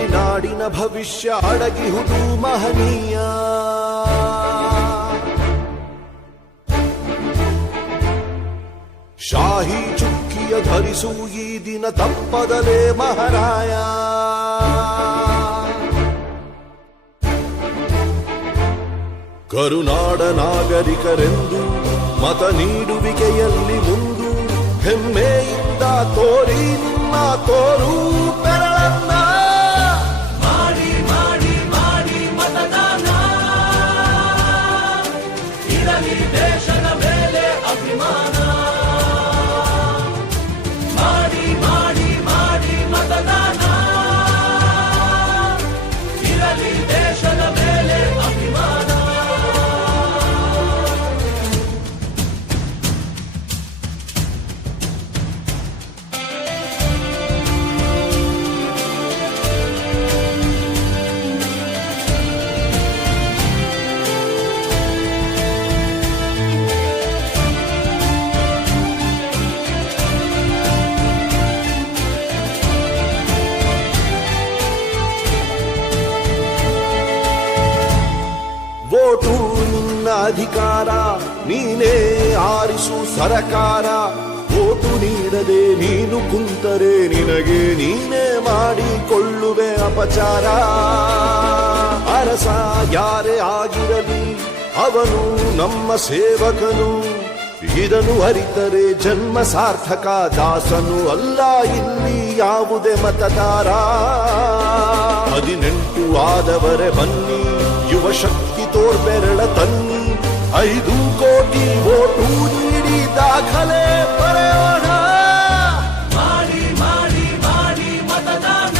ಬೆರಳಲಿ ನಾಡಿನ ಭವಿಷ್ಯ ಅಡಗಿಹುದು ಮಹನೀಯ. ಶಾಹಿ ಚುಕ್ಕಿಯ ಧರಿಸು ಈ ದಿನ ತಪ್ಪದಲೇ ಮಹಾರಾಯ. ಕರುನಾಡ ನಾಗರಿಕರೆಂದು ಮತ ನೀಡುವಿಕೆಯಲ್ಲಿ ಮುಂದು ಹೆಮ್ಮೆಯಿಂದ ತೋರಿ ನಿಮ್ಮ ತೋರು ಬೆರಳನ್ನ. ಮಾಡಿ ಮಾಡಿ ಮಾಡಿ ಮತದಾನ, ಇರಲಿ ದೇಶದ ಮೇಲೆ ಅಭಿಮಾನ. ಮಾಡಿ ಮಾಡಿ ಮಾಡಿ ಮತದಾನ, ಇರಲಿ ದೇಶದ ಮೇಲೆ ಅಭಿಮಾನ. ವೋಟು ನಿನ್ನ ಅಧಿಕಾರ, ನೀನೇ ಆರಿಸು ಸರಕಾರ. ವೋಟು ನೀಡದೆ ನೀನು ಕುಂತರೆ ನಿನಗೆ ನೀನೇ ಮಾಡಿಕೊಳ್ಳುವೆ ಅಪಚಾರ. ಅರಸ ಯಾರೇ ಆಗಿರಲಿ ಅವನು ನಮ್ಮ ಸೇವಕನು, ಇದನ್ನು ಅರಿತರೆ ಜನ್ಮ ಸಾರ್ಥಕ. ದಾಸನು ಅಲ್ಲ ಇಲ್ಲಿ ಯಾವುದೇ ಮತದಾರ. 18 ಆದವರೆ ಬನ್ನಿ, ಯುವ ಶಕ್ತಿ ತೋರ್ಬೆರಳ ತನ್ನಿ. 5 ಕೋಟಿ ವೋಟು ನೀಡಿ ದಾಖಲೆ ಬರೆಯೋಣ. ಮಾಡಿ ಮಾಡಿ ಮಾಡಿ ಮತದಾನ,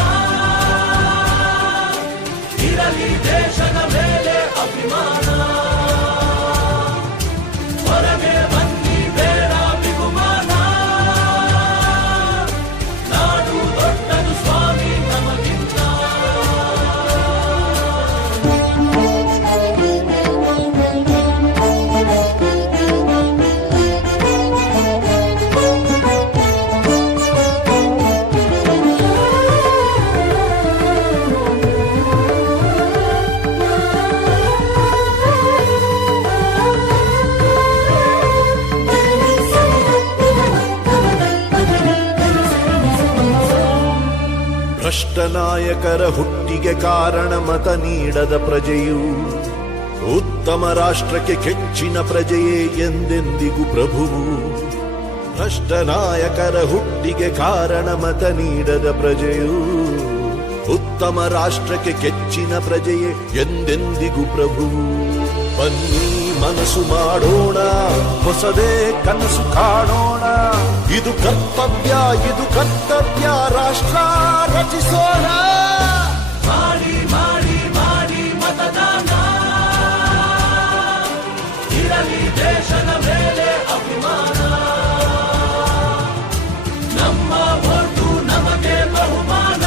ಇರಲಿ ದೇಶದ ಮೇಲೆ ಅಭಿಮಾನ. ಹೊರಗೆ ಬನ್ನಿ ಬೇಡ ಬಿಗುಮಾನ, ನಾಡು ದೊಡ್ಡದು ಸ್ವಾಮಿ ನಮಗಿಂತ. ಭ್ರಷ್ಟ ನಾಯಕರ ಹುಟ್ಟಿಗೆ ಕಾರಣ ಮತ ನೀಡದ ಪ್ರಜೆಯು. ಉತ್ತಮ ರಾಷ್ಟ್ರಕ್ಕೆ ಕೆಚ್ಚಿನ ಪ್ರಜೆಯೇ ಎಂದೆಂದಿಗೂ ಪ್ರಭುವು. ಭ್ರಷ್ಟ ನಾಯಕರ ಹುಟ್ಟಿಗೆ ಕಾರಣ ಮತ ನೀಡದ ಪ್ರಜೆಯು. ಉತ್ತಮ ರಾಷ್ಟ್ರಕ್ಕೆ ಕೆಚ್ಚಿನ ಪ್ರಜೆಯೇ ಎಂದೆಂದಿಗೂ ಪ್ರಭುವು. ಬನ್ನಿ ಮನಸ್ಸು ಮಾಡೋಣ, ಹೊಸದೇ ಕನಸು ಕಾಣೋಣ. ಇದು ಕರ್ತವ್ಯ, ಇದು ಕರ್ತವ್ಯ, ರಾಷ್ಟ್ರ ರಚಿಸೋಣ. ಮಾಡಿ ಮಾಡಿ ಮಾಡಿ ಮತದಾನ, ಇರಲಿ ದೇಶದ ಮೇಲೆ ಅಭಿಮಾನ. ನಮ್ಮ ವೋಟು ನಮಗೆ ಬಹುಮಾನ,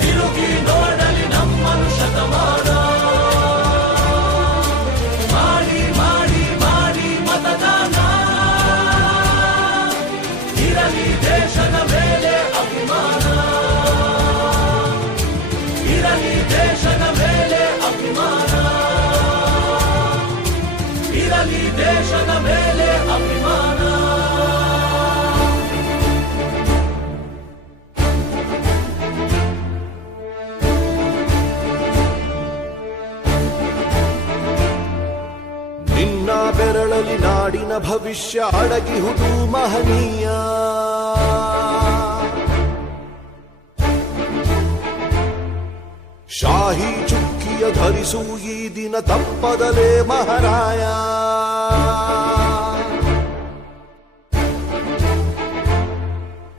ತಿರುಗಿ ನೋಡಲಿ ನಮ್ಮನು ಶತಮಾನ. ಮಾಡಿ ಮಾಡಿ ಮಾಡಿ ಮತದಾನ, ಇರಲಿ ದೇಶದ ಮೇಲೆ ಅಭಿಮಾನ. ಇರಲಿ ದೇಶದ ಮೇಲೆ ಅಭಿಮಾನ, ಇರಲಿ ದೇಶದ ಮೇಲೆ ಅಭಿಮಾನ. ನಿನ್ನ ಬೆರಳಲಿ ನಾಡಿನ ಭವಿಷ್ಯ ಅಡಗಿಹುದು ಮಹನೀಯ. ಶಾಹಿ ಚುಕ್ಕಿಯ ಧರಿಸು ಈ ದಿನ ತಪ್ಪದಲೇ ಮಹಾರಾಯ.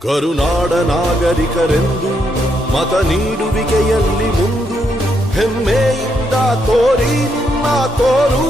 ಕರುನಾಡ ನಾಗರಿಕರೆಂದು ಮತ ನೀಡುವಿಕೆಯಲ್ಲಿ ಮುಂದು ಹೆಮ್ಮೆಯಿಂದ ತೋರಿ ನಿಮ್ಮ ತೋರು